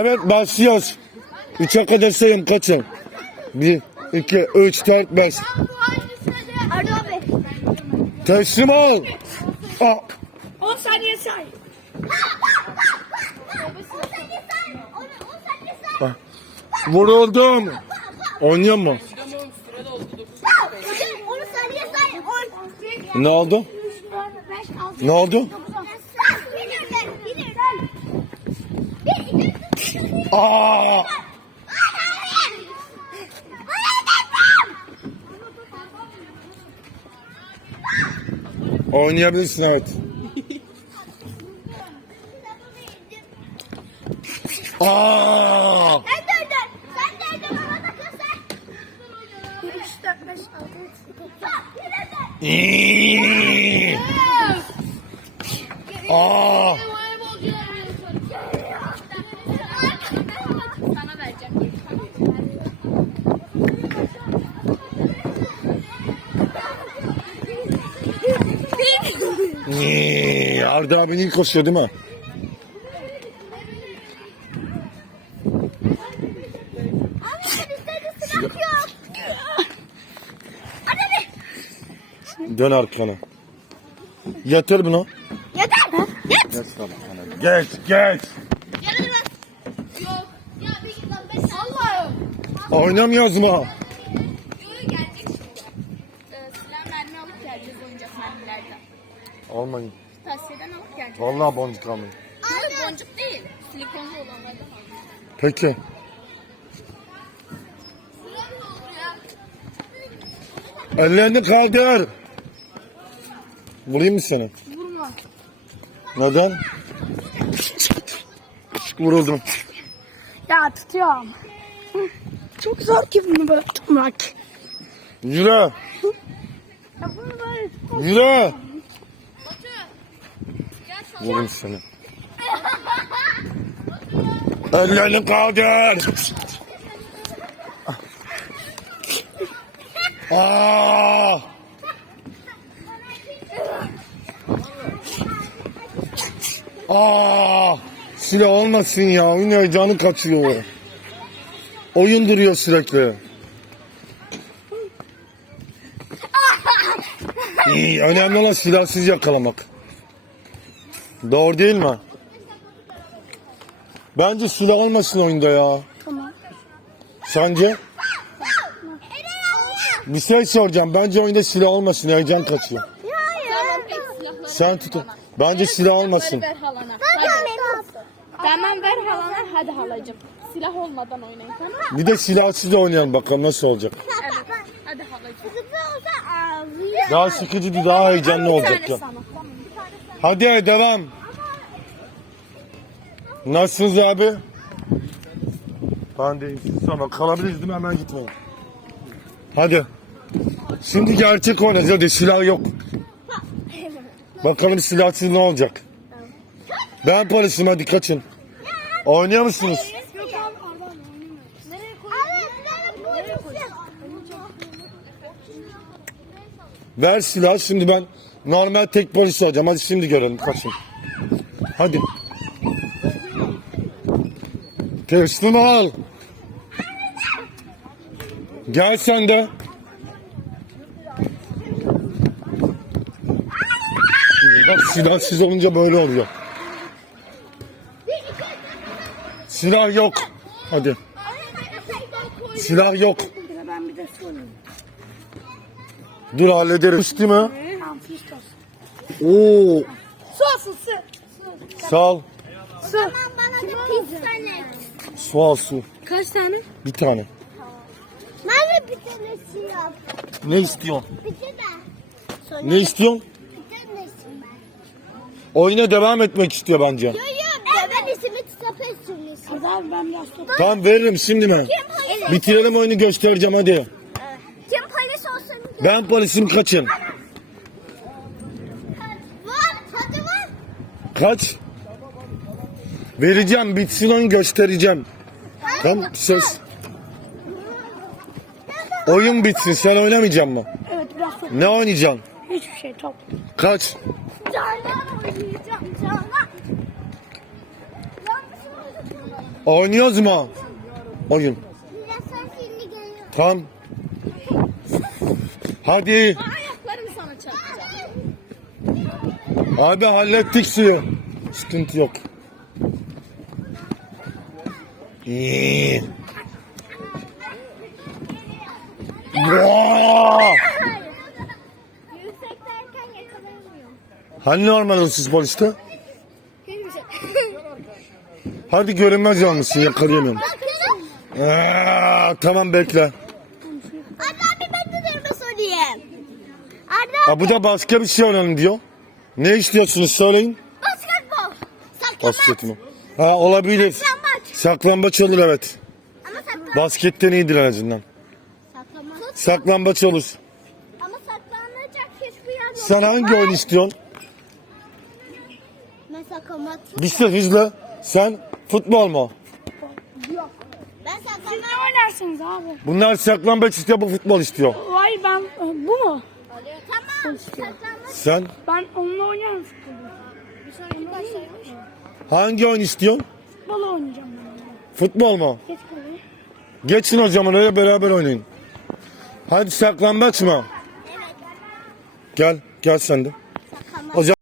Evet başlıyoruz. Üçe kadar sayın kaçın. Bir, iki, üç, dört, beş. Arda abi. Teslim ol. Aa, 10 saniye say. vuruldum. Oynuyor mu? 10 saniye say. 10. Ne oldu? 5, 6, Ne oldu? Aa, oynayabilirsin evet. Aa, Sen döndün. Sen döndün. Bana bakıyorsan. 1, 3, 4, 5, 6, 7, 8, 9, 10. İyi. Aa, Sana vereceğim. iyi. Arda abinin ilk koşuyor değil mi? Dön arkana. Yatır bunu. Yeter. Yet. Geç arkana. Geç, geç. Yok. Ya bir mermi alıp geleceğiz. Vallahi boncuk almayın. Ama boncuk değil. Silikonlu olanlardan alacağız. Peki. Ellerini kaldır. Vurayım mı seni? Vurma. Neden? Vuruldum. Ya tutuyorum. Çok zor ki bunu böyle tutmak. Yürü. Ya bunu böyle Yürü. Vurayım seni. Ellerini kaldır. Aa! Aa! Silah olmasın ya. Yine canı kaçıyor. Oyun duruyor sürekli. İyi, önemli olan silahsız yakalamak. Doğru değil mi? Bence silah olmasın oyunda ya. Tamam. Sence? Bir şey soracağım. Bence oyunda silah olmasın. Heyecan kaçıyor. Sen tutun. Bence silah olmasın. ver halana. Tamam ver halana hadi halacım. Silah olmadan oynayın tamam mı? Bir de silahsız oynayalım bakalım nasıl olacak. Evet. Hadi halacım. Daha sıkıcı, daha heyecanlı olacak ya. sana. Tamam. Hadi devam. Nasılsınız abi? Ben de sonra kalabiliriz değil mi? Hemen gitmeyin. Hadi. Şimdi gerçek oynayacağız. Hadi silah yok. Bakalım silahsız ne olacak? Ben polisim hadi kaçın. Oynuyor musunuz? Ver silah şimdi ben normal tek polis olacağım. Hadi şimdi görelim kaçın. Hadi. Teslim ol. Gel sen de. Bak silahsız olunca böyle oluyor. Silah yok. Hadi. Silah yok. Dur hallederiz. Üstü mü? Oo. Su olsun su. Sağ ol. Su. Tamam bana da tane. Su al su. Kaç tane? Bir tane. Ben de bir tane siyah. Ne istiyorsun? Bir tane. Ne istiyorsun? Bir ben. Oyuna devam etmek istiyor bence. Yo yo. Ben ismi Titape sürüyorsun. Hadi abi ben biraz tut. Tamam veririm şimdi mi? Evet. Bitirelim oyunu göstereceğim hadi. Kim polis olsun? Ben polisim kaçın. Kaç? Vereceğim bitsin oyun göstereceğim. Tamam söz. Oyun bitsin sen oynamayacaksın mı? Evet biraz tut. Ne oynayacaksın? Hiçbir şey top. Kaç? Canan oynayacağım oldu? Oynuyoruz mu? Oyun. Biraz sonra şimdi geliyor. Tamam. Hadi. Ayaklarım sana çarpacak. Abi hallettik suyu. Sıkıntı yok. İyi. Hani normal hırsız poliste? Hadi görünmez olmuşsun yakalayamıyorum. Aa, tamam bekle. Arda abi ben de sorayım. Arda Ha, bu da başka bir şey oynayalım diyor. Ne istiyorsunuz söyleyin. basketbol. Saklambaç. Basket mi? Ha olabilir. Saklambaç. Saklambaç olur evet. Ama saklambaç. Basketten iyidir en azından. Saklambaç. Saklambaç olur. Ama saklanacak hiçbir yer yok. Sen hangi oyun istiyorsun? Ben saklambaç. Bir şey hızlı. Sen futbol mu? Yok. Ben saklambaç. Ne oynarsınız abi? Bunlar saklambaç istiyor bu futbol istiyor. Vay ben bu mu? Sen Ben onunla oynarım futbolu. Hangi oyun istiyorsun? Futbol oynayacağım ben. Futbol mu? Geç kalıyor. Geçin o zaman öyle beraber oynayın. Hadi saklambaç mı? Evet. Gel, gel sen de. Saklambaç. O zaman